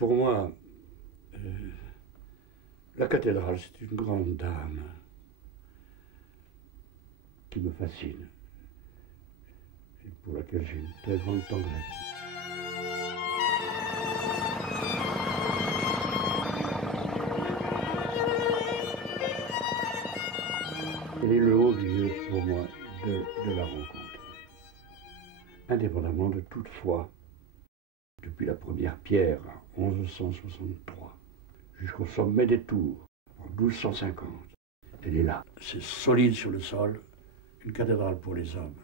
Pour moi, la cathédrale, c'est une grande dame qui me fascine et pour laquelle j'ai une très grande tendresse. Elle est le haut lieu pour moi de la rencontre. Indépendamment de toute foi, depuis la première pierre en 1163 jusqu'au sommet des tours en 1250, elle est là. C'est solide sur le sol, une cathédrale pour les hommes.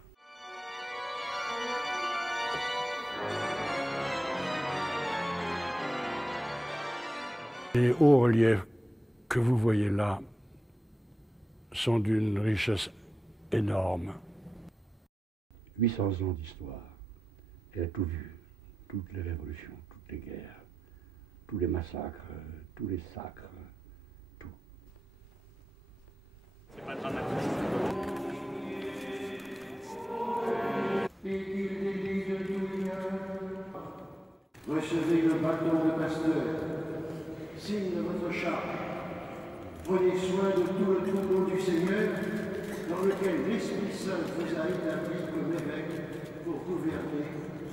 Les hauts reliefs que vous voyez là sont d'une richesse énorme. 800 ans d'histoire. Elle a tout vu, toutes les révolutions, toutes les guerres, tous les massacres, tous les sacres, tout. C'est pas dramatique. Recevez le bâton de pasteur, signe de votre charge. Prenez soin de tout le troupeau du Seigneur, dans lequel l'Esprit Saint vous a établi comme évêque pour gouverner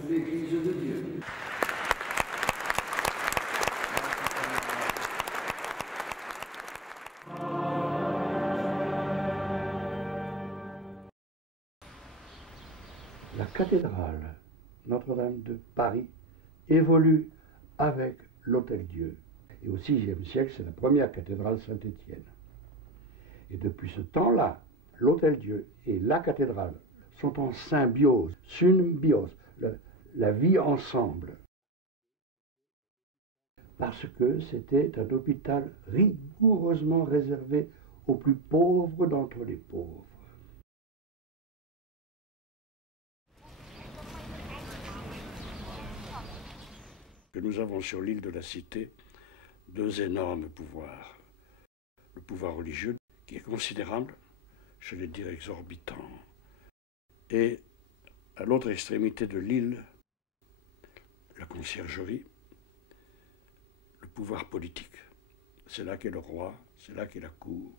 l'Église de Dieu. La cathédrale Notre-Dame de Paris évolue avec l'Hôtel-Dieu. Et au VIe siècle, c'est la première cathédrale Saint-Étienne. Et depuis ce temps-là, l'Hôtel-Dieu et la cathédrale sont en symbiose, symbiose, la vie ensemble. Parce que c'était un hôpital rigoureusement réservé aux plus pauvres d'entre les pauvres. Que nous avons sur l'île de la Cité deux énormes pouvoirs. Le pouvoir religieux, qui est considérable, je vais dire exorbitant, et à l'autre extrémité de l'île, la conciergerie, le pouvoir politique. C'est là qu'est le roi, c'est là qu'est la cour.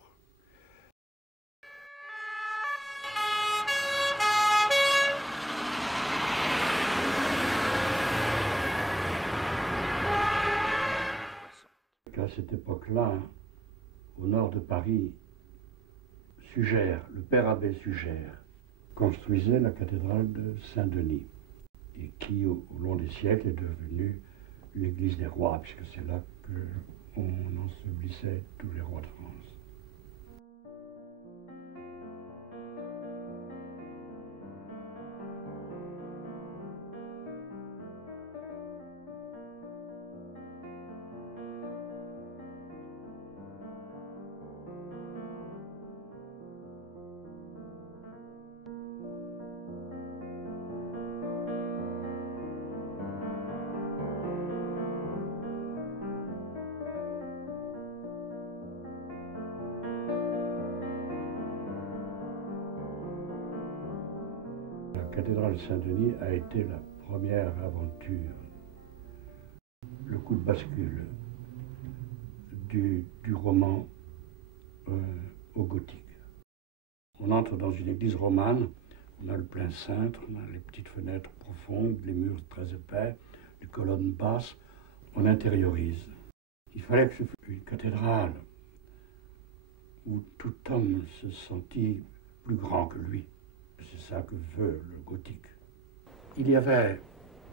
À cette époque-là, au nord de Paris, Sugère, le père abbé Sugère, construisait la cathédrale de Saint-Denis, et qui, au long des siècles, est devenue l'église des rois, puisque c'est là qu'on ensevelissait tous les rois de France. La cathédrale Saint-Denis a été la première aventure, le coup de bascule du roman au gothique. On entre dans une église romane, on a le plein cintre, on a les petites fenêtres profondes, les murs très épais, les colonnes basses, on intériorise. Il fallait que ce fût une cathédrale où tout homme se sentit plus grand que lui. C'est ça que veut le gothique. Il y avait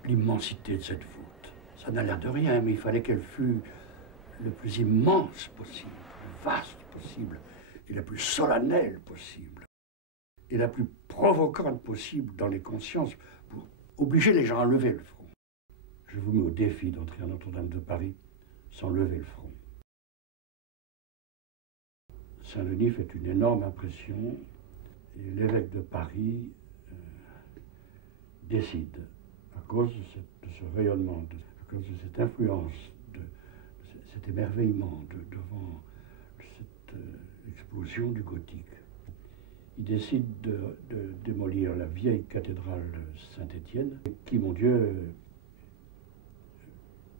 l'immensité de cette voûte. Ça n'a l'air de rien, mais il fallait qu'elle fût le plus immense possible, le plus vaste possible, et la plus solennelle possible, et la plus provocante possible dans les consciences, pour obliger les gens à lever le front. Je vous mets au défi d'entrer à Notre-Dame de Paris sans lever le front. Saint-Denis fait une énorme impression, et l'évêque de Paris décide, à cause de ce rayonnement, à cause de cette influence, de cet émerveillement devant cette explosion du gothique, il décide de démolir la vieille cathédrale Saint-Étienne, qui, mon Dieu,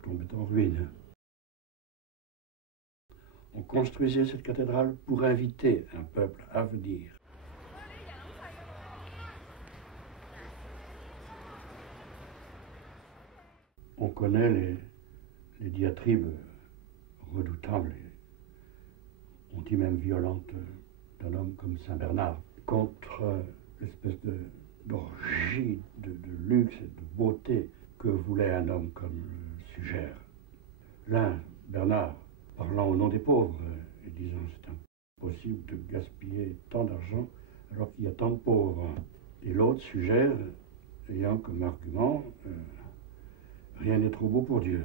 tombait en ruine. On construisait cette cathédrale pour inviter un peuple à venir. On connaît les diatribes redoutables, on dit même violentes, d'un homme comme Saint Bernard, contre l'espèce d'orgie, de luxe et de beauté que voulait un homme comme Sugère. L'un, Bernard, parlant au nom des pauvres et disant c'est impossible de gaspiller tant d'argent alors qu'il y a tant de pauvres. Et l'autre, Sugère, ayant comme argument rien n'est trop beau pour Dieu.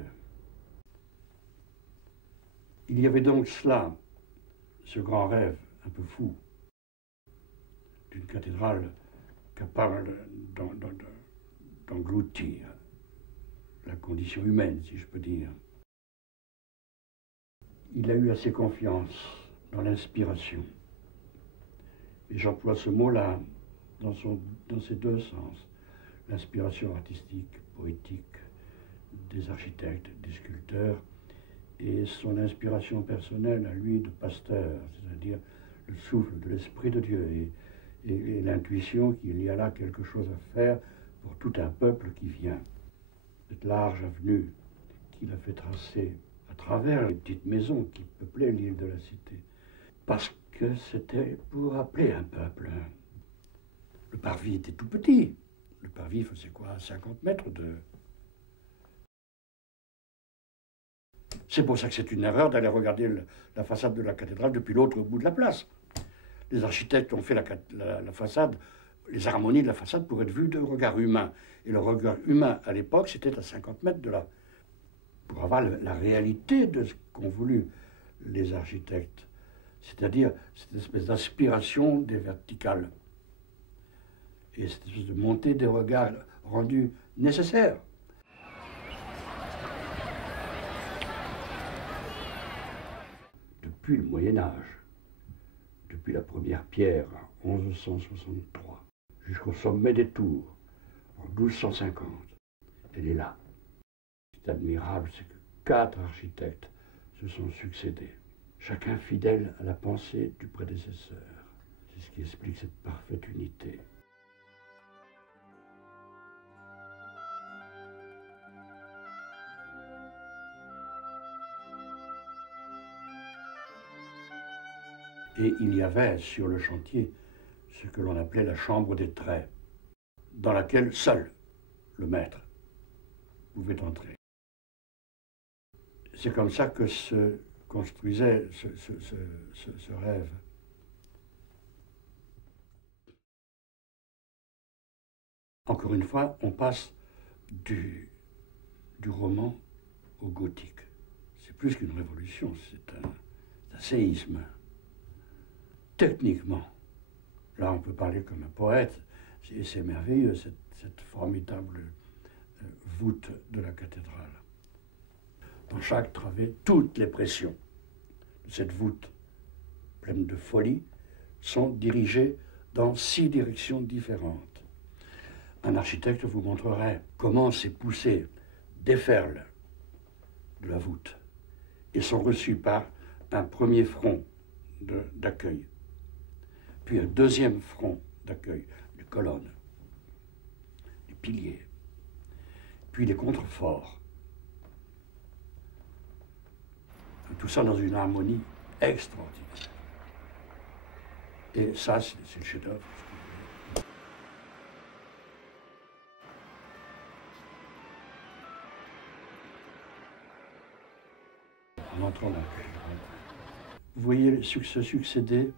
Il y avait donc cela, ce grand rêve un peu fou, d'une cathédrale capable d'engloutir la condition humaine, si je peux dire. Il a eu assez confiance dans l'inspiration. Et j'emploie ce mot-là dans ses deux sens. L'inspiration artistique, poétique des architectes, des sculpteurs, et son inspiration personnelle à lui de pasteur, c'est-à-dire le souffle de l'Esprit de Dieu et l'intuition qu'il y a là quelque chose à faire pour tout un peuple qui vient. Cette large avenue qu'il a fait tracer à travers les petites maisons qui peuplaient l'île de la Cité, parce que c'était pour appeler un peuple. Le parvis était tout petit. Le parvis faisait quoi, 50 mètres de... C'est pour ça que c'est une erreur d'aller regarder la façade de la cathédrale depuis l'autre bout de la place. Les architectes ont fait la façade, les harmonies de la façade pour être vues de regard humain. Et le regard humain, à l'époque, c'était à 50 mètres de là. Pour avoir la réalité de ce qu'ont voulu les architectes. C'est-à-dire cette espèce d'aspiration des verticales. Et cette espèce de montée des regards rendus nécessaires. Depuis le Moyen-Âge, depuis la première pierre en 1163, jusqu'au sommet des tours en 1250, elle est là. Ce qui est admirable, c'est que 4 architectes se sont succédés, chacun fidèle à la pensée du prédécesseur. C'est ce qui explique cette parfaite unité. Et il y avait sur le chantier ce que l'on appelait la chambre des traits, dans laquelle seul le maître pouvait entrer. C'est comme ça que se construisait ce rêve. Encore une fois, on passe du roman au gothique. C'est plus qu'une révolution, c'est un séisme. Techniquement, là on peut parler comme un poète, c'est merveilleux cette formidable voûte de la cathédrale. Dans chaque travée, toutes les pressions de cette voûte pleine de folie sont dirigées dans 6 directions différentes. Un architecte vous montrerait comment ces poussées déferlent de la voûte et sont reçues par un premier front d'accueil, puis un deuxième front d'accueil, les colonnes, les piliers, puis les contreforts. Tout ça dans une harmonie extraordinaire. Et ça, c'est le chef-d'œuvre. En entrant dans la cathédrale, vous voyez se succéder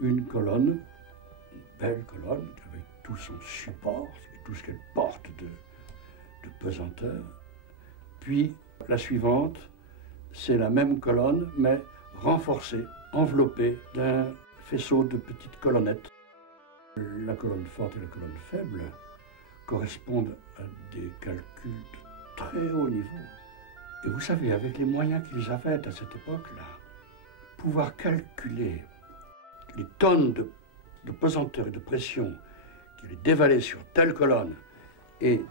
une colonne, une belle colonne, avec tout son support, et tout ce qu'elle porte de pesanteur. Puis la suivante, c'est la même colonne, mais renforcée, enveloppée d'un faisceau de petites colonnettes. La colonne forte et la colonne faible correspondent à des calculs de très haut niveau. Et vous savez, avec les moyens qu'ils avaient à cette époque-là, pouvoir calculer les tonnes de pesanteur et de pression qui allaient dévaler sur telle colonne et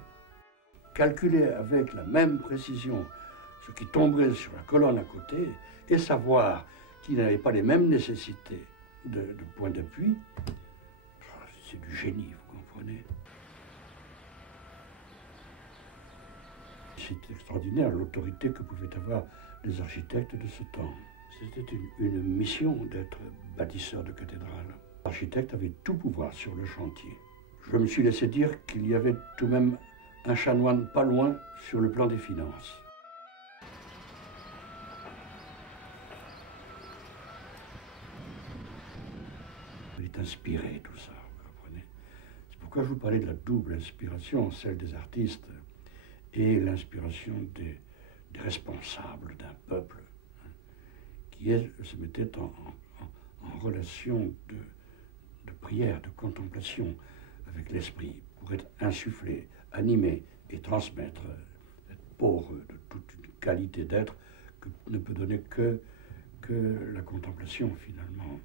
calculer avec la même précision ce qui tomberait sur la colonne à côté, et savoir qu'il n'avait pas les mêmes nécessités de point d'appui, c'est du génie, vous comprenez. C'est extraordinaire l'autorité que pouvaient avoir les architectes de ce temps. C'était une mission d'être bâtisseur de cathédrale. L'architecte avait tout pouvoir sur le chantier. Je me suis laissé dire qu'il y avait tout de même un chanoine pas loin sur le plan des finances. Il est inspiré, tout ça, vous comprenez. C'est pourquoi je vous parlais de la double inspiration, celle des artistes et l'inspiration des responsables d'un peuple, hein, qui se mettait en relation de prière, de contemplation avec l'esprit, pour être insufflé, animé et transmettre, être poreux de toute une qualité d'être que ne peut donner que la contemplation, finalement.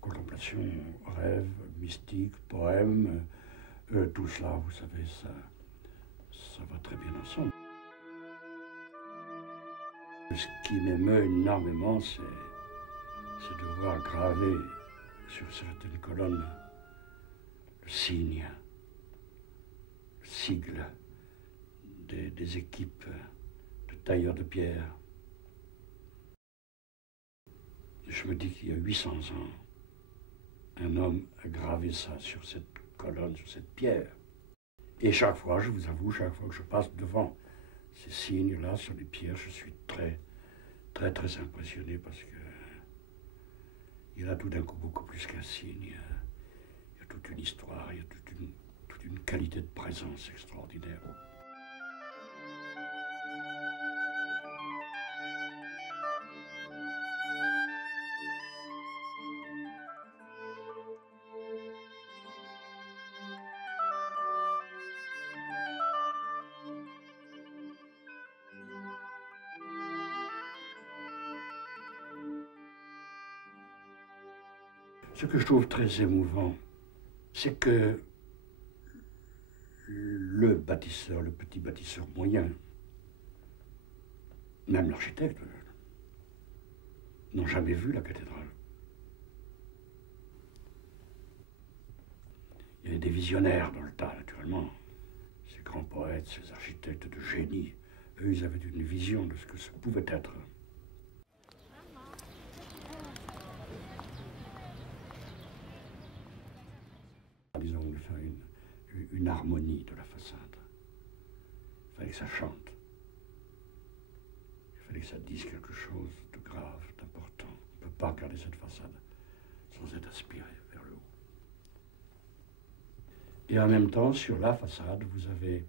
Contemplation, rêve, mystique, poème, tout cela, vous savez, ça va très bien ensemble. Ce qui m'émeut énormément, c'est de voir gravé sur certaines colonnes le signe, le sigle des équipes de tailleurs de pierre. Je me dis qu'il y a 800 ans, un homme a gravé ça sur cette colonne, sur cette pierre. Et chaque fois, je vous avoue, chaque fois que je passe devant ces signes-là sur les pierres, je suis très impressionné parce que il y a tout d'un coup beaucoup plus qu'un signe. Il y a toute une histoire, il y a toute une qualité de présence extraordinaire. Ce que je trouve très émouvant, c'est que le bâtisseur, le petit bâtisseur moyen, même l'architecte, n'ont jamais vu la cathédrale. Il y a des visionnaires dans le tas, naturellement. Ces grands poètes, ces architectes de génie, eux, ils avaient une vision de ce que ça pouvait être. Disons, de faire une harmonie de la façade. Il fallait que ça chante. Il fallait que ça dise quelque chose de grave, d'important. On ne peut pas regarder cette façade sans être aspiré vers le haut. Et en même temps, sur la façade, vous avez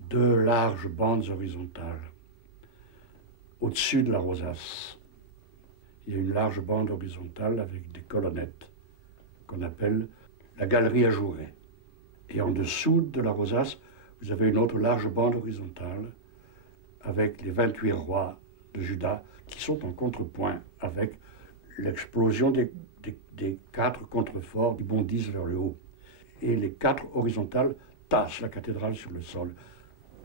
deux larges bandes horizontales. Au-dessus de la rosace, il y a une large bande horizontale avec des colonnettes qu'on appelle la galerie ajourée. Et en dessous de la rosace, vous avez une autre large bande horizontale avec les 28 rois de Juda qui sont en contrepoint avec l'explosion des 4 contreforts qui bondissent vers le haut. Et les 4 horizontales tassent la cathédrale sur le sol.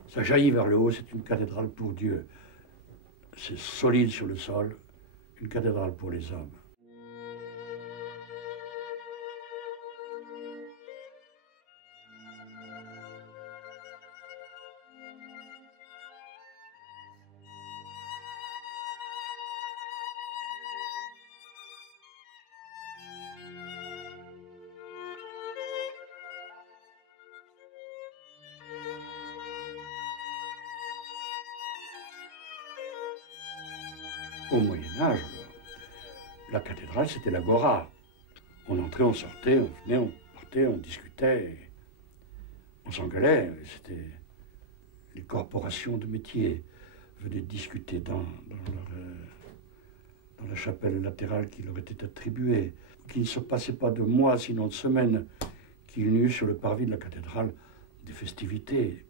Ça jaillit vers le haut, c'est une cathédrale pour Dieu. C'est solide sur le sol, une cathédrale pour les hommes. Au Moyen-Âge, la cathédrale, c'était l'agora. On entrait, on sortait, on venait, on partait, on discutait, on s'engueulait. C'était les corporations de métiers venaient discuter dans la chapelle latérale qui leur était attribuée. Qu'il ne se passait pas de mois, sinon de semaines, qu'il n'y eut sur le parvis de la cathédrale des festivités.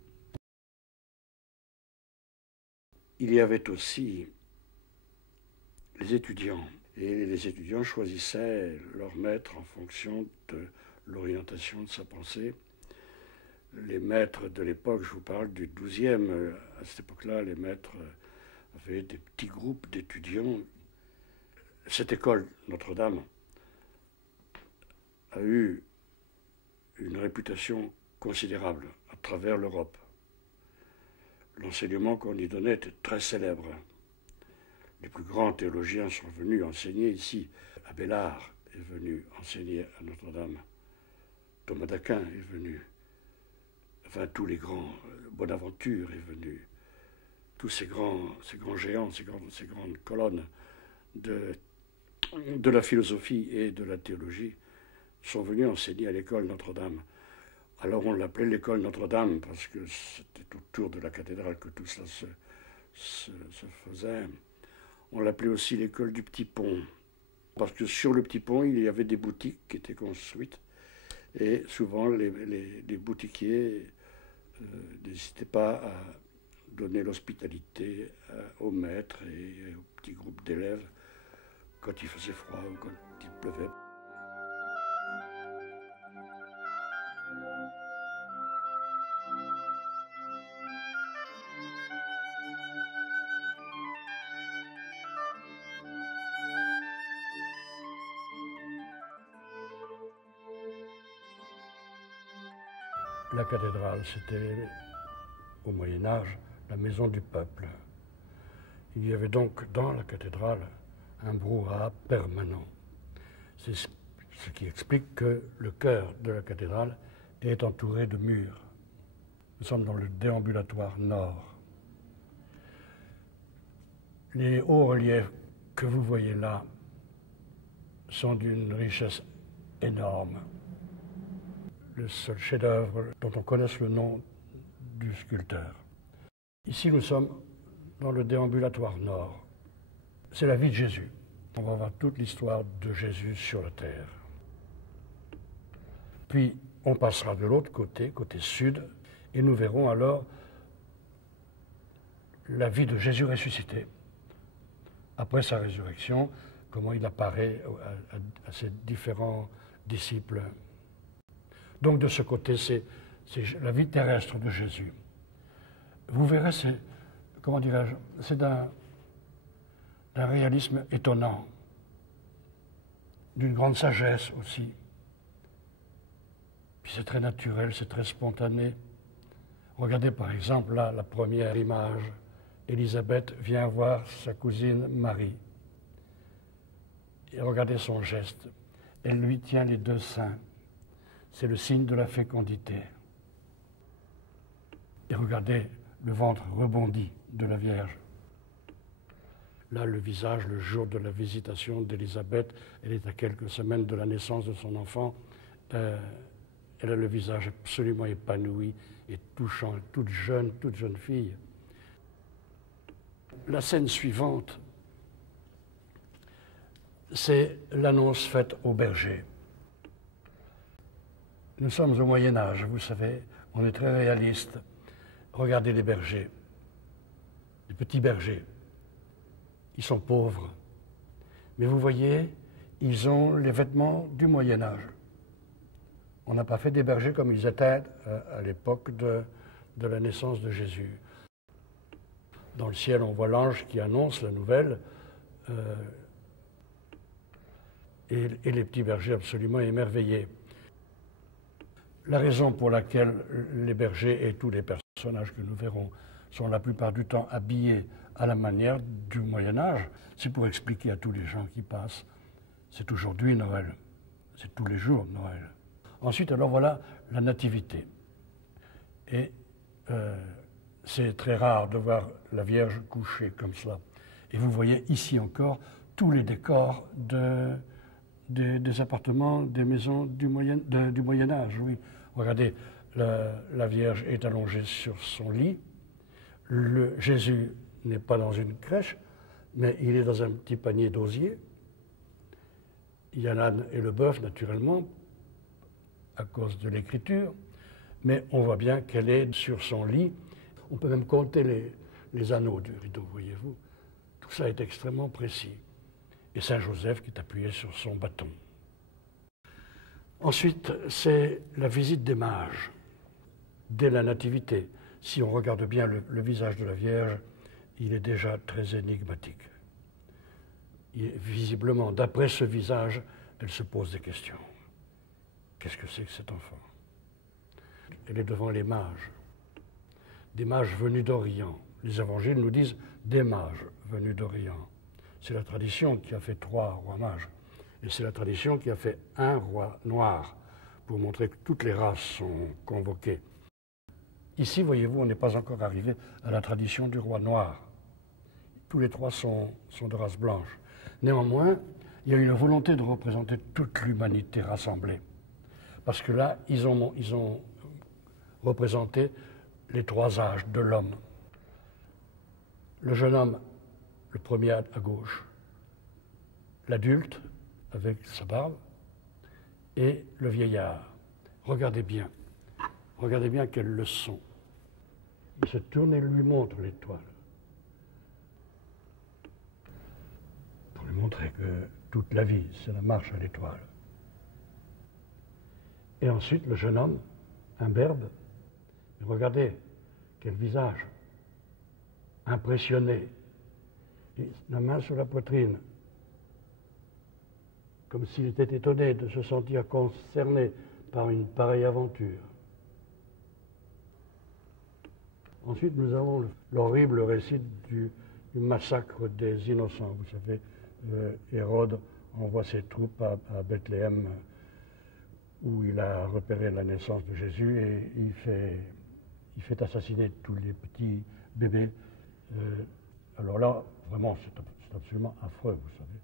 Il y avait aussi les étudiants. Et les étudiants choisissaient leur maître en fonction de l'orientation de sa pensée. Les maîtres de l'époque, je vous parle du XIIe, à cette époque-là, les maîtres avait des petits groupes d'étudiants. Cette école Notre-Dame a eu une réputation considérable à travers l'Europe. L'enseignement qu'on y donnait était très célèbre. Les plus grands théologiens sont venus enseigner ici. Abélard est venu enseigner à Notre-Dame. Thomas d'Aquin est venu. Enfin, tous les grands. Bonaventure est venu. Tous ces grands géants, ces grandes colonnes de la philosophie et de la théologie sont venus enseigner à l'école Notre-Dame. Alors on l'appelait l'école Notre-Dame parce que c'était autour de la cathédrale que tout cela se faisait. On l'appelait aussi l'école du Petit Pont parce que sur le Petit Pont, il y avait des boutiques qui étaient construites et souvent les boutiquiers n'hésitaient pas à donner l'hospitalité aux maîtres et aux petits groupes d'élèves quand il faisait froid ou quand il pleuvait. La cathédrale, c'était au Moyen-Âge la maison du peuple. Il y avait donc dans la cathédrale un brouhaha permanent. C'est ce qui explique que le chœur de la cathédrale est entouré de murs. Nous sommes dans le déambulatoire nord. Les hauts reliefs que vous voyez là sont d'une richesse énorme. Le seul chef-d'œuvre dont on connaisse le nom du sculpteur. Ici, nous sommes dans le déambulatoire nord. C'est la vie de Jésus. On va voir toute l'histoire de Jésus sur la terre. Puis, on passera de l'autre côté, côté sud, et nous verrons alors la vie de Jésus ressuscité. Après sa résurrection, comment il apparaît à ses différents disciples. Donc de ce côté, c'est la vie terrestre de Jésus. Vous verrez, c'est d'un réalisme étonnant, d'une grande sagesse aussi. Puis c'est très naturel, c'est très spontané. Regardez par exemple là, la première image. Élisabeth vient voir sa cousine Marie. Et regardez son geste. Elle lui tient les deux seins. C'est le signe de la fécondité. Et regardez le ventre rebondi de la Vierge. Là, le visage, le jour de la visitation d'Élisabeth, elle est à quelques semaines de la naissance de son enfant. Elle a le visage absolument épanoui et touchant, toute jeune fille. La scène suivante, c'est l'annonce faite au berger. Nous sommes au Moyen-Âge, vous savez, on est très réaliste. Regardez les bergers, les petits bergers. Ils sont pauvres. Mais vous voyez, ils ont les vêtements du Moyen-Âge. On n'a pas fait des bergers comme ils étaient à l'époque de la naissance de Jésus. Dans le ciel, on voit l'ange qui annonce la nouvelle et les petits bergers absolument émerveillés. La raison pour laquelle les bergers et tous les personnages que nous verrons sont la plupart du temps habillés à la manière du Moyen-Âge, c'est pour expliquer à tous les gens qui passent, c'est aujourd'hui Noël, c'est tous les jours Noël. Ensuite, alors voilà la nativité. Et c'est très rare de voir la Vierge couchée comme cela. Et vous voyez ici encore tous les décors des appartements, des maisons du Moyen-Âge, oui. Regardez, la Vierge est allongée sur son lit. Jésus n'est pas dans une crèche, mais il est dans un petit panier d'osier. Il y a l'âne et le bœuf, naturellement, à cause de l'écriture, mais on voit bien qu'elle est sur son lit. On peut même compter les anneaux du rideau, voyez-vous. Tout ça est extrêmement précis. Et Saint Joseph qui est appuyé sur son bâton. Ensuite, c'est la visite des mages, dès la Nativité. Si on regarde bien le visage de la Vierge, il est déjà très énigmatique. Visiblement, d'après ce visage, elle se pose des questions. Qu'est-ce que c'est que cet enfant? Elle est devant les mages, des mages venus d'Orient. Les évangiles nous disent des mages venus d'Orient. C'est la tradition qui a fait 3 rois mages. Et c'est la tradition qui a fait un roi noir, pour montrer que toutes les races sont convoquées. Ici, voyez-vous, on n'est pas encore arrivé à la tradition du roi noir. Tous les 3 sont de race blanche. Néanmoins, il y a une volonté de représenter toute l'humanité rassemblée. Parce que là, ils ont représenté les 3 âges de l'homme. Le jeune homme, le premier à gauche, l'adulte avec sa barbe, et le vieillard. Regardez bien quelle leçon. Il se tourne et lui montre l'étoile. Pour lui montrer que toute la vie, c'est la marche à l'étoile. Et ensuite, le jeune homme, imberbe, regardez quel visage, impressionné, et la main sur la poitrine, comme s'il était étonné de se sentir concerné par une pareille aventure. Ensuite, nous avons l'horrible récit du massacre des innocents. Vous savez, Hérode envoie ses troupes à Bethléem, où il a repéré la naissance de Jésus, et il fait assassiner tous les petits bébés. Alors là, vraiment, c'est absolument affreux, vous savez.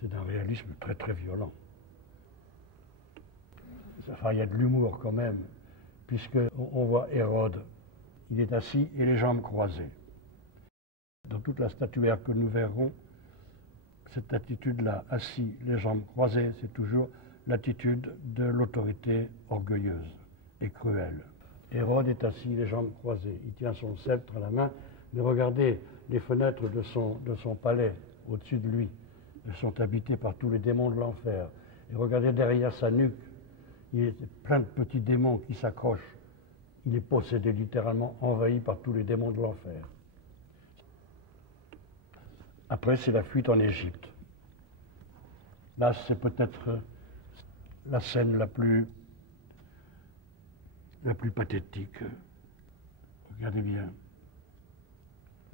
C'est d'un réalisme très très violent. Enfin, il y a de l'humour quand même, puisqu'on voit Hérode, il est assis et les jambes croisées. Dans toute la statuaire que nous verrons, cette attitude-là, assis, les jambes croisées, c'est toujours l'attitude de l'autorité orgueilleuse et cruelle. Hérode est assis, les jambes croisées. Il tient son sceptre à la main, mais regardez les fenêtres de son palais au-dessus de lui. Elles sont habitées par tous les démons de l'enfer. Et regardez derrière sa nuque, il y a plein de petits démons qui s'accrochent. Il est possédé, littéralement envahi par tous les démons de l'enfer. Après, c'est la fuite en Égypte. Là, c'est peut-être la scène la plus pathétique. Regardez bien.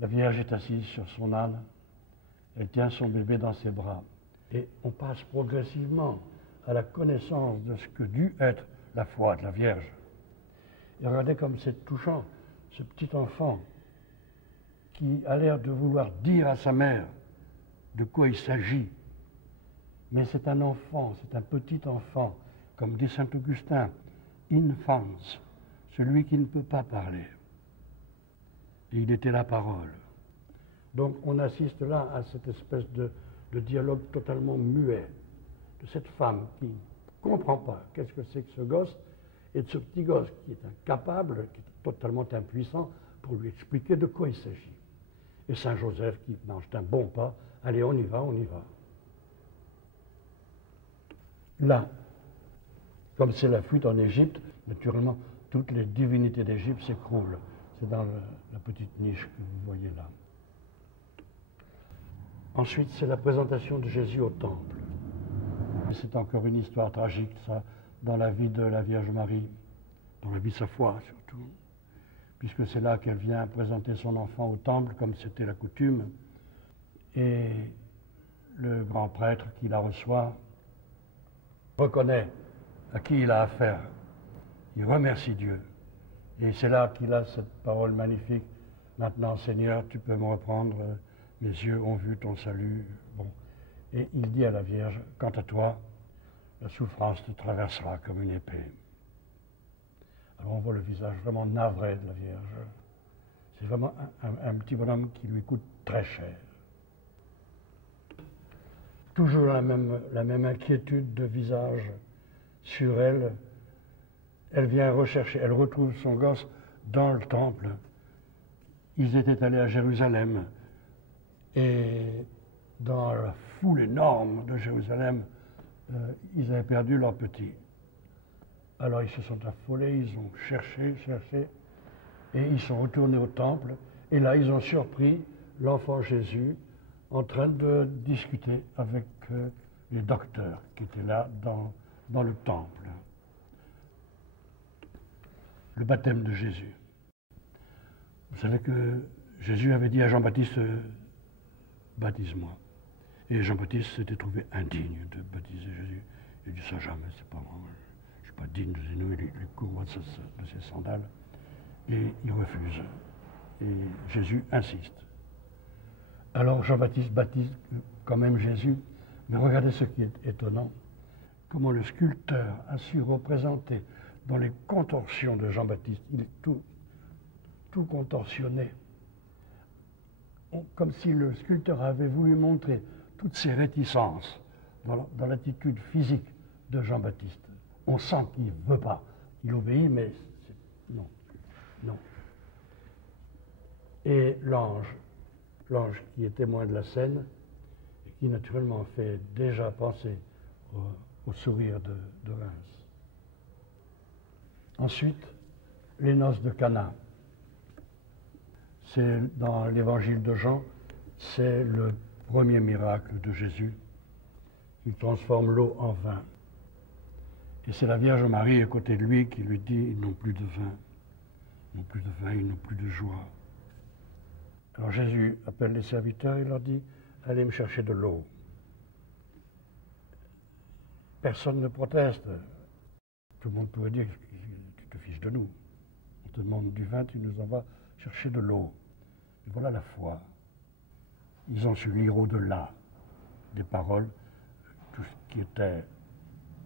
La Vierge est assise sur son âne. Elle tient son bébé dans ses bras. Et on passe progressivement à la connaissance de ce que dut être la foi de la Vierge. Et regardez comme c'est touchant, ce petit enfant qui a l'air de vouloir dire à sa mère de quoi il s'agit. Mais c'est un enfant, c'est un petit enfant, comme dit saint Augustin, infans, celui qui ne peut pas parler. Et il était la parole. Donc on assiste là à cette espèce de dialogue totalement muet de cette femme qui ne comprend pas qu'est-ce que c'est que ce gosse, et de ce petit gosse qui est incapable, qui est totalement impuissant pour lui expliquer de quoi il s'agit. Et Saint Joseph qui mange d'un bon pas, allez, on y va, on y va. Là, comme c'est la fuite en Égypte, naturellement, toutes les divinités d'Égypte s'écroulent. C'est dans la petite niche que vous voyez là. Ensuite, c'est la présentation de Jésus au temple. C'est encore une histoire tragique, ça, dans la vie de la Vierge Marie, dans la vie de sa foi surtout, puisque c'est là qu'elle vient présenter son enfant au temple, comme c'était la coutume, et le grand prêtre qui la reçoit reconnaît à qui il a affaire. Il remercie Dieu. Et c'est là qu'il a cette parole magnifique. Maintenant, Seigneur, tu peux me reprendre, mes yeux ont vu ton salut. Bon. Et il dit à la Vierge, quant à toi, la souffrance te traversera comme une épée. Alors on voit le visage vraiment navré de la Vierge. C'est vraiment un petit bonhomme qui lui coûte très cher. Toujours la même inquiétude de visage sur elle. Elle vient rechercher, elle retrouve son gosse dans le temple. Ils étaient allés à Jérusalem et dans la foule énorme de Jérusalem, ils avaient perdu leur petit. Alors ils se sont affolés, ils ont cherché, et ils sont retournés au temple. Et là, ils ont surpris l'enfant Jésus en train de discuter avec les docteurs qui étaient là dans le temple. Le baptême de Jésus. Vous savez que Jésus avait dit à Jean-Baptiste, baptise-moi. Et Jean-Baptiste s'était trouvé indigne de baptiser Jésus. Il dit ça jamais, c'est pas moi. Je ne suis pas digne de dénouer les courroies de ses sandales. Et il refuse. Et Jésus insiste. Alors Jean-Baptiste baptise quand même Jésus. Mais regardez ce qui est étonnant. Comment le sculpteur a su représenter dans les contorsions de Jean-Baptiste, il est tout contorsionné. Comme si le sculpteur avait voulu montrer toutes ses réticences dans l'attitude physique de Jean-Baptiste. On sent qu'il ne veut pas. Il obéit, mais non. Et l'ange qui est témoin de la scène, et qui naturellement fait déjà penser au sourire de Reims. Ensuite, les noces de Cana. C'est dans l'évangile de Jean, c'est le premier miracle de Jésus. Il transforme l'eau en vin. Et c'est la Vierge Marie à côté de lui qui lui dit, ils n'ont plus de vin. Ils n'ont plus de vin, ils n'ont plus de joie. Alors Jésus appelle les serviteurs et leur dit, allez me chercher de l'eau. Personne ne proteste. Tout le monde pourrait dire, tu te fiches de nous. On te demande du vin, tu nous envoies chercher de l'eau. Et voilà la foi. Ils ont su lire au-delà des paroles tout ce qui était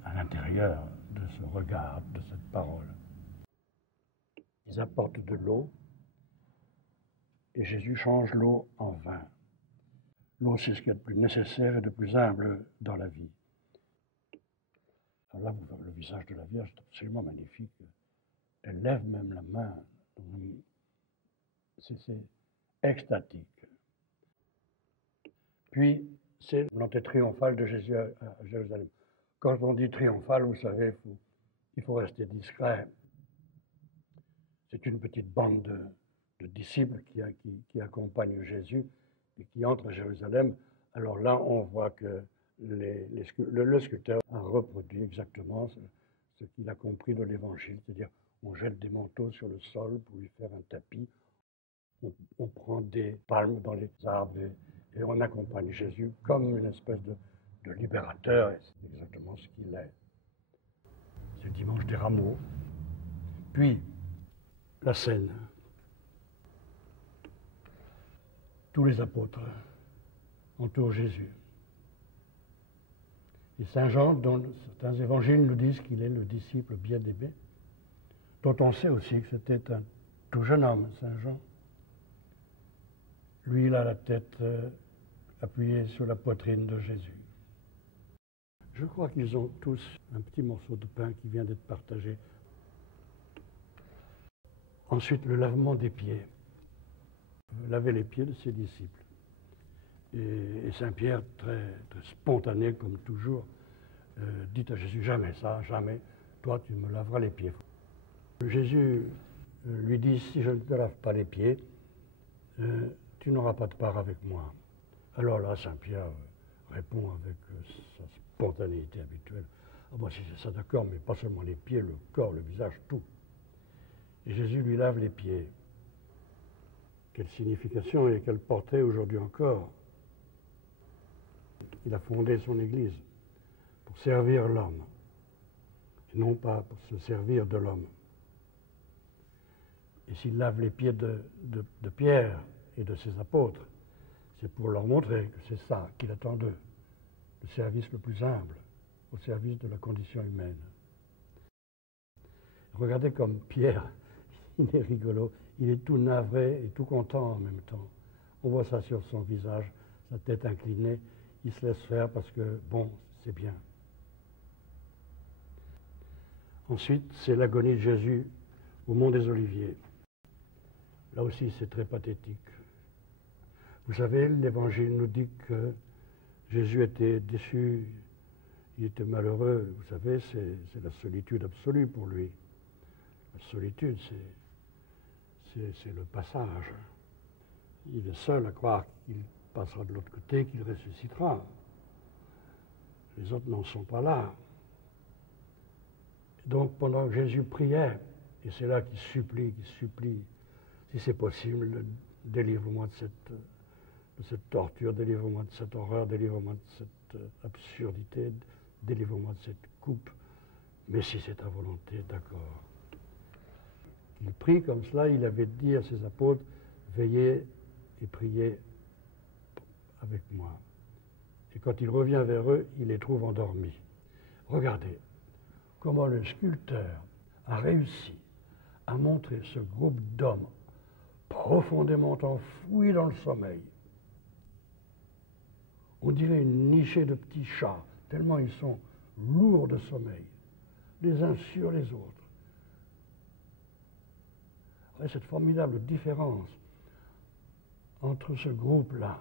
à l'intérieur de ce regard, de cette parole. Ils apportent de l'eau et Jésus change l'eau en vin. L'eau, c'est ce qu'il y a de plus nécessaire et de plus humble dans la vie. Alors là, vous voyez le visage de la Vierge, c'est absolument magnifique. Elle lève même la main. C'est extatique. Puis, c'est l'entrée triomphale de Jésus à Jérusalem. Quand on dit triomphale, vous savez, il faut rester discret. C'est une petite bande de disciples qui accompagnent Jésus et qui entrent à Jérusalem. Alors là, on voit que le sculpteur a reproduit exactement ce qu'il a compris de l'Évangile, c'est-à-dire on jette des manteaux sur le sol pour lui faire un tapis, on prend des palmes dans les arbres et on accompagne Jésus comme une espèce de libérateur, et c'est exactement ce qu'il est. C'est le dimanche des rameaux. Puis, la scène. Tous les apôtres entourent Jésus. Et Saint Jean, dont certains évangiles nous disent qu'il est le disciple bien-aimé, dont on sait aussi que c'était un tout jeune homme, Saint Jean. Lui, il a la tête appuyée sur la poitrine de Jésus. Je crois qu'ils ont tous un petit morceau de pain qui vient d'être partagé. Ensuite, le lavement des pieds. Laver les pieds de ses disciples. Et Saint-Pierre, très spontané comme toujours, dit à Jésus, jamais ça, jamais, toi tu me laveras les pieds. Jésus lui dit, si je ne te lave pas les pieds, tu n'auras pas de part avec moi. Alors là, Saint-Pierre répond avec sa spontanéité habituelle, ah bon, si c'est ça d'accord, mais pas seulement les pieds, le corps, le visage, tout. Et Jésus lui lave les pieds. Quelle signification et quel portrait aujourd'hui encore. Il a fondé son Église pour servir l'homme, et non pas pour se servir de l'homme. Et s'il lave les pieds de Pierre et de ses apôtres, c'est pour leur montrer que c'est ça qu'il attend d'eux, le service le plus humble, au service de la condition humaine. Regardez comme Pierre, il est rigolo, il est tout navré et tout content en même temps. On voit ça sur son visage, sa tête inclinée, il se laisse faire parce que, bon, c'est bien. Ensuite, c'est l'agonie de Jésus au Mont des Oliviers. Là aussi, c'est très pathétique. Vous savez, l'Évangile nous dit que Jésus était déçu, il était malheureux. Vous savez, c'est la solitude absolue pour lui. La solitude, c'est le passage. Il est seul à croire qu'il passera de l'autre côté, qu'il ressuscitera. Les autres n'en sont pas là. Donc pendant que Jésus priait, et c'est là qu'il supplie, si c'est possible, délivre-moi de cette torture, délivre-moi de cette horreur, délivre-moi de cette absurdité, délivre-moi de cette coupe, mais si c'est ta volonté, d'accord. Il prie comme cela, il avait dit à ses apôtres, veillez et priez avec moi. Et quand il revient vers eux, il les trouve endormis. Regardez comment le sculpteur a réussi à montrer ce groupe d'hommes profondément enfouis dans le sommeil. On dirait une nichée de petits chats, tellement ils sont lourds de sommeil, les uns sur les autres. Et cette formidable différence entre ce groupe-là,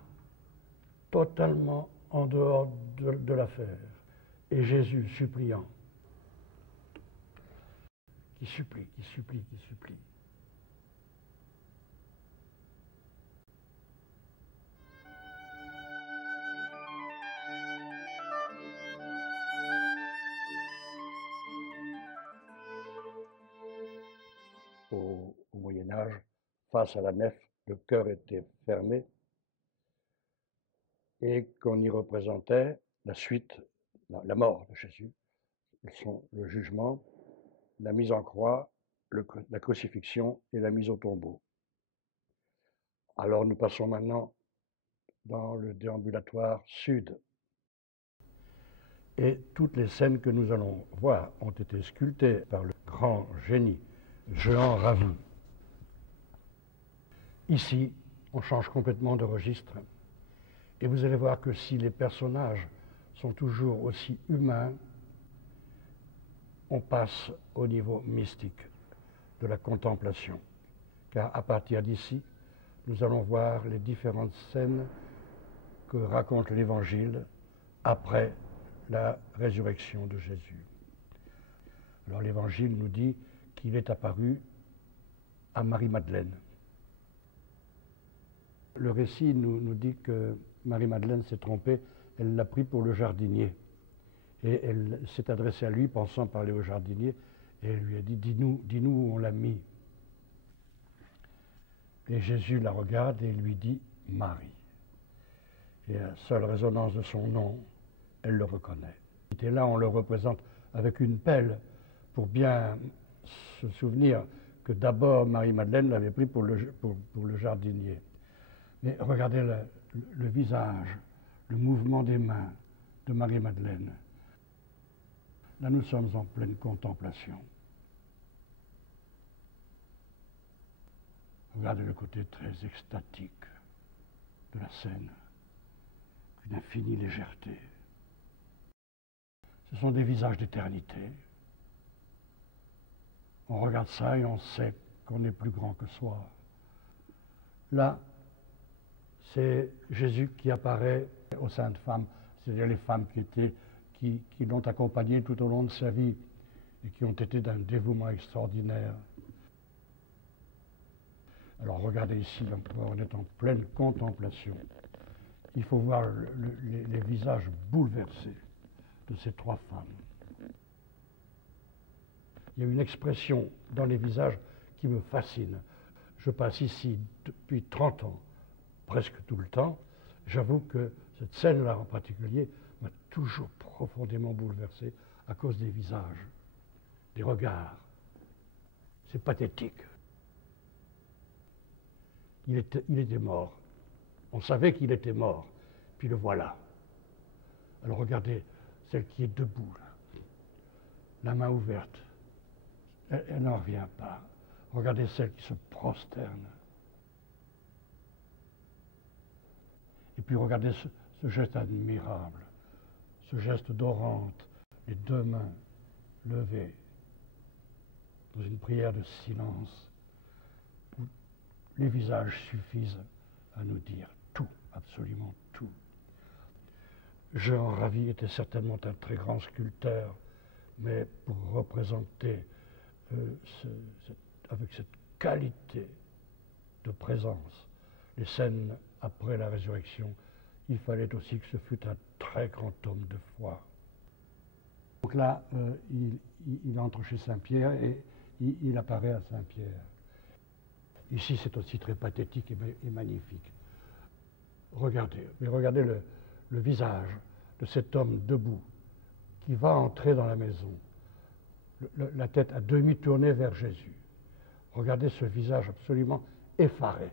totalement en dehors de l'affaire, et Jésus suppliant, qui supplie. Au Moyen-Âge, face à la nef, le chœur était fermé et qu'on y représentait la suite, la mort de Jésus, le jugement, la mise en croix, la crucifixion et la mise au tombeau. Alors nous passons maintenant dans le déambulatoire sud. Et toutes les scènes que nous allons voir ont été sculptées par le grand génie Jehan Ravi. Ici, on change complètement de registre. Et vous allez voir que si les personnages sont toujours aussi humains, on passe au niveau mystique de la contemplation. Car à partir d'ici, nous allons voir les différentes scènes que raconte l'Évangile après la résurrection de Jésus. Alors l'Évangile nous dit qu'il est apparu à Marie-Madeleine. Le récit nous dit que Marie-Madeleine s'est trompée, elle l'a pris pour le jardinier. Et elle s'est adressée à lui, pensant parler au jardinier, et elle lui a dit, dis-nous où on l'a mis. Et Jésus la regarde et lui dit, Marie. Et à la seule résonance de son nom, elle le reconnaît. Et là, on le représente avec une pelle, pour bien se souvenir que d'abord Marie-Madeleine l'avait pris pour le jardinier. Mais regardez le visage, le mouvement des mains de Marie-Madeleine. Là, nous sommes en pleine contemplation. Regardez le côté très extatique de la scène, une infinie légèreté. Ce sont des visages d'éternité. On regarde ça et on sait qu'on est plus grand que soi. Là, c'est Jésus qui apparaît aux saintes femmes, c'est-à-dire les femmes qui l'ont accompagné tout au long de sa vie et qui ont été d'un dévouement extraordinaire. Alors regardez ici, on est en pleine contemplation. Il faut voir les visages bouleversés de ces trois femmes. Il y a une expression dans les visages qui me fascine. Je passe ici depuis 30 ans, presque tout le temps. J'avoue que cette scène-là en particulier m'a toujours profondément bouleversé à cause des visages, des regards. C'est pathétique. Il était mort. On savait qu'il était mort, puis le voilà. Alors regardez celle qui est debout, là, la main ouverte. Elle n'en revient pas. Regardez celle qui se prosterne. Et puis regardez ce geste admirable, ce geste d'Orante, les deux mains levées dans une prière de silence, où les visages suffisent à nous dire tout, absolument tout. Jehan Ravi était certainement un très grand sculpteur, mais pour représenter avec cette qualité de présence, les scènes après la résurrection, il fallait aussi que ce fût un très grand homme de foi. Donc là, il entre chez Saint-Pierre et il apparaît à Saint-Pierre. Ici, c'est aussi très pathétique et magnifique. Regardez le visage de cet homme debout qui va entrer dans la maison, la tête à demi tournée vers Jésus. Regardez ce visage absolument effaré.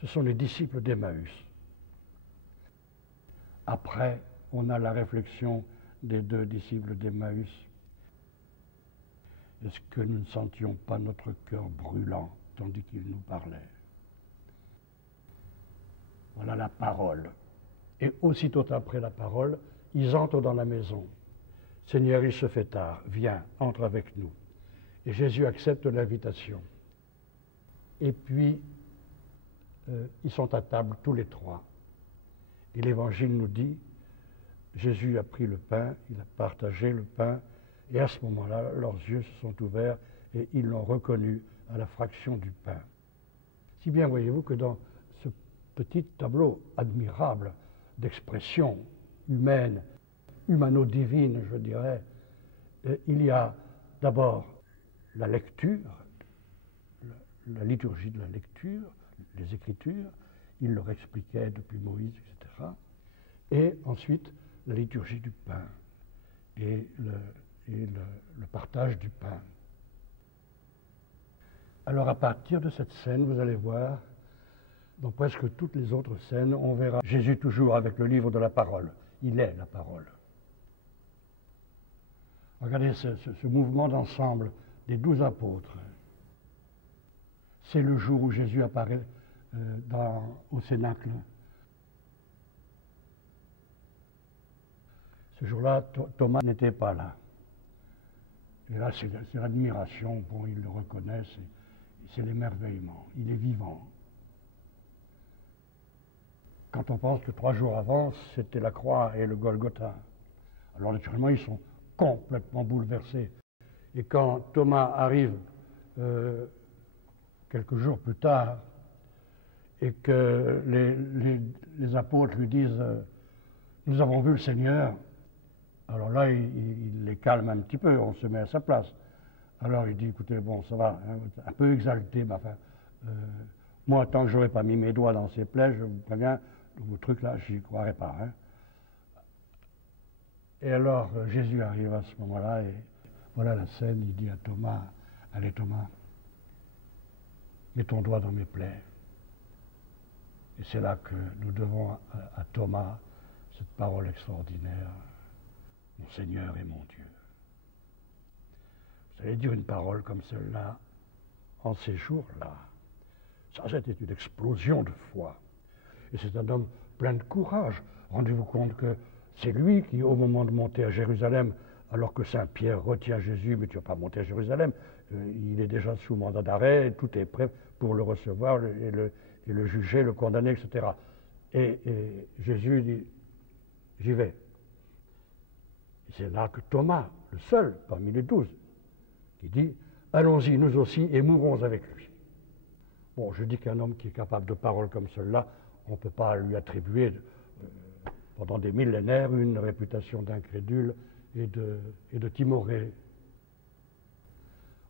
Ce sont les disciples d'Emmaüs. Après, on a la réflexion des deux disciples d'Emmaüs. Est-ce que nous ne sentions pas notre cœur brûlant tandis qu'il nous parlait? Voilà la parole. Et aussitôt après la parole, ils entrent dans la maison. Seigneur, il se fait tard, viens, entre avec nous. Et Jésus accepte l'invitation. Et puis, ils sont à table tous les trois. Et l'Évangile nous dit, Jésus a pris le pain, il a partagé le pain, et à ce moment-là, leurs yeux se sont ouverts et ils l'ont reconnu à la fraction du pain. Si bien voyez-vous que dans ce petit tableau admirable d'expression humaine, humano-divine, je dirais, il y a d'abord la lecture, la liturgie de la lecture, les Écritures, il leur expliquait depuis Moïse, etc. Et ensuite, la liturgie du pain et le partage du pain. Alors à partir de cette scène, vous allez voir, dans presque toutes les autres scènes, on verra Jésus toujours avec le livre de la parole. Il est la parole. Regardez ce mouvement d'ensemble des 12 apôtres. C'est le jour où Jésus apparaît au Cénacle. Ce jour-là, Thomas n'était pas là. Et là, c'est l'admiration. Bon, ils le reconnaissent, c'est l'émerveillement. Il est vivant. Quand on pense que 3 jours avant, c'était la croix et le Golgotha. Alors naturellement, ils sont complètement bouleversés. Et quand Thomas arrive quelques jours plus tard, et que les apôtres lui disent « Nous avons vu le Seigneur », alors là, il les calme un petit peu, on se met à sa place. Alors il dit « Écoutez, bon, ça va, hein, un peu exalté, mais enfin, moi, tant que je n'aurai pas mis mes doigts dans ces plaies, je vous préviens, vos trucs là, je n'y croirai pas. Hein. » Et alors, Jésus arrive à ce moment-là, et voilà la scène, il dit à Thomas, « Allez Thomas, mets ton doigt dans mes plaies. » Et c'est là que nous devons à Thomas cette parole extraordinaire, « Mon Seigneur et mon Dieu ». Vous allez dire une parole comme celle-là, en ces jours-là, ça c'était une explosion de foi. Et c'est un homme plein de courage. Rendez-vous compte que c'est lui qui, au moment de monter à Jérusalem, alors que Saint-Pierre retient Jésus, mais tu ne vas pas monter à Jérusalem, il est déjà sous mandat d'arrêt, tout est prêt pour le recevoir et le juger, le condamner, etc. Et Jésus dit, j'y vais. C'est là que Thomas, le seul parmi les 12, qui dit, allons-y nous aussi et mourons avec lui. Bon, je dis qu'un homme qui est capable de paroles comme celle-là, on ne peut pas lui attribuer pendant des millénaires une réputation d'incrédule et de timoré.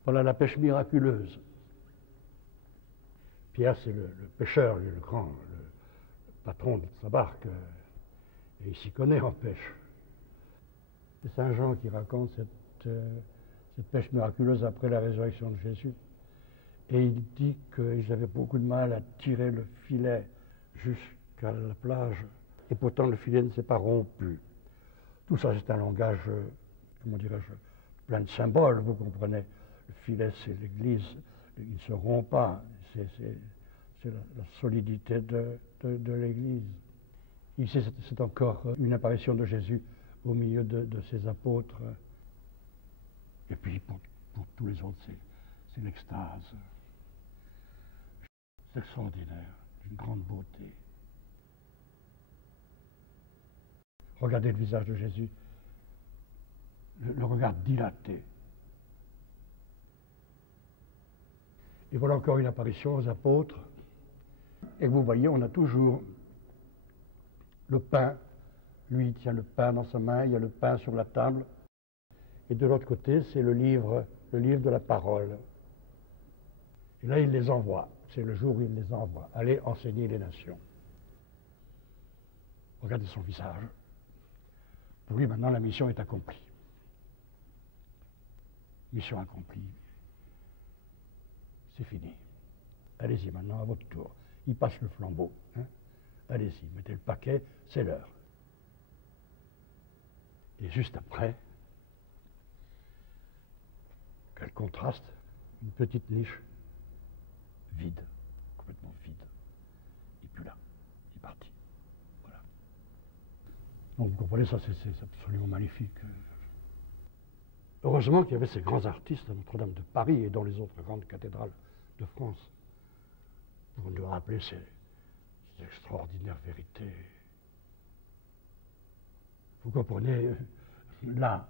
Voilà la pêche miraculeuse. Pierre, c'est le pêcheur, le grand, le patron de sa barque, et il s'y connaît en pêche. C'est Saint Jean qui raconte cette pêche miraculeuse après la résurrection de Jésus. Et il dit qu'ils avaient beaucoup de mal à tirer le filet jusqu'à la plage, et pourtant le filet ne s'est pas rompu. Tout ça, c'est un langage, comment dirais-je, plein de symboles, vous comprenez. Le filet, c'est l'Église, il ne se rompt pas, c'est la solidité de l'Église. Ici, c'est encore une apparition de Jésus au milieu de ses apôtres. Et puis, pour tous les autres, c'est l'extase. C'est extraordinaire, d'une grande beauté. Regardez le visage de Jésus, le regard dilaté. Et voilà encore une apparition aux apôtres. et que vous voyez, on a toujours le pain. Lui, il tient le pain dans sa main, il y a le pain sur la table. Et de l'autre côté, c'est le livre de la parole. Et là, il les envoie. C'est le jour où il les envoie. Allez enseigner les nations. Regardez son visage. Pour lui, maintenant, la mission est accomplie. Mission accomplie. C'est fini. Allez-y maintenant, à votre tour. Il passe le flambeau. Hein. Allez-y, mettez le paquet, c'est l'heure. Et juste après, quel contraste, une petite niche vide, complètement vide. Il n'est plus là, il est parti. Voilà. Donc vous comprenez, ça c'est absolument magnifique. Heureusement qu'il y avait ces grands artistes à Notre-Dame de Paris et dans les autres grandes cathédrales de France pour nous rappeler ces extraordinaires vérités. Vous comprenez, là,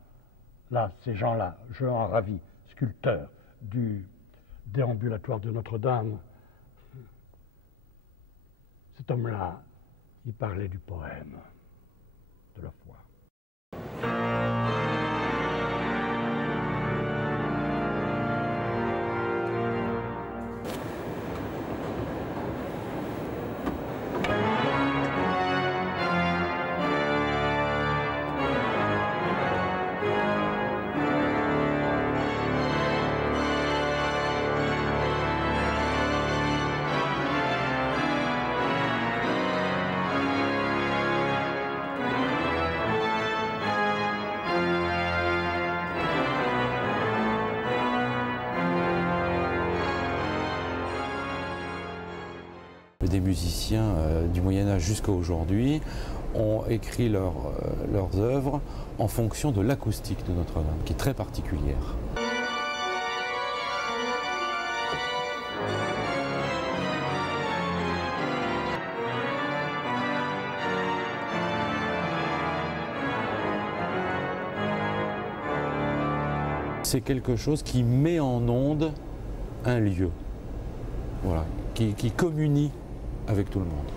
ces gens-là, Jean Ravi, sculpteur du déambulatoire de Notre-Dame, cet homme-là, il parlait du poème, de la foi. Des musiciens du Moyen-Âge jusqu'à aujourd'hui ont écrit leurs œuvres en fonction de l'acoustique de Notre-Dame, qui est très particulière. C'est quelque chose qui met en onde un lieu, voilà, qui communie avec tout le monde.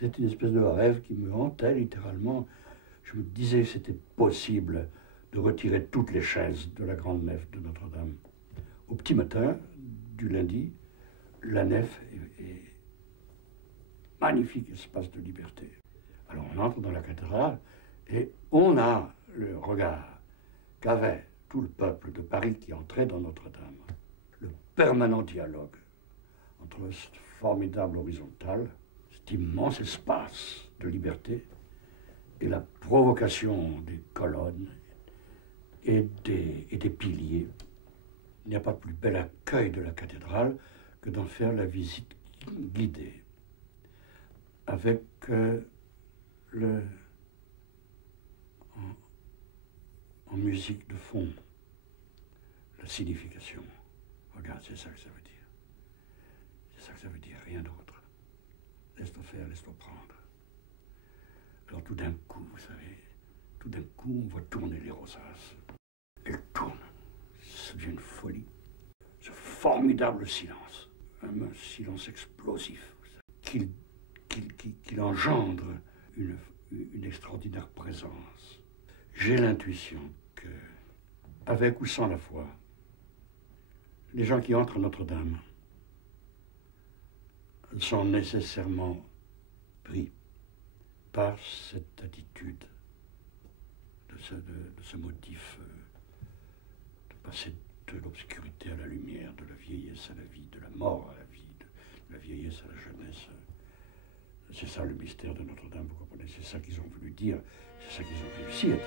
C'est une espèce de rêve qui me hantait littéralement. Je me disais que c'était possible de retirer toutes les chaises de la grande nef de Notre-Dame. Au petit matin du lundi, la nef est magnifique espace de liberté. Alors on entre dans la cathédrale et on a le regard qu'avait tout le peuple de Paris qui entrait dans Notre-Dame. Le permanent dialogue entre cette formidable horizontale, cet immense espace de liberté et la provocation des colonnes et des piliers. Il n'y a pas de plus bel accueil de la cathédrale que d'en faire la visite guidée, avec en musique de fond, la signification. Regarde, c'est ça que ça veut dire. C'est ça que ça veut dire, rien d'autre. Laisse-toi faire, laisse-toi prendre. Alors tout d'un coup, vous savez, tout d'un coup, on voit tourner les rosaces. Elles tournent. Ça devient une folie. Ce formidable silence, un silence explosif, qu'il engendre une extraordinaire présence. J'ai l'intuition que, avec ou sans la foi, les gens qui entrent à Notre-Dame sont nécessairement pris par cette attitude de ce motif de passer de l'obscurité à la lumière, de la vieillesse à la vie, de la mort à la vie, de la vieillesse à la jeunesse. C'est ça le mystère de Notre-Dame, vous comprenez? C'est ça qu'ils ont voulu dire, c'est ça qu'ils ont réussi à dire.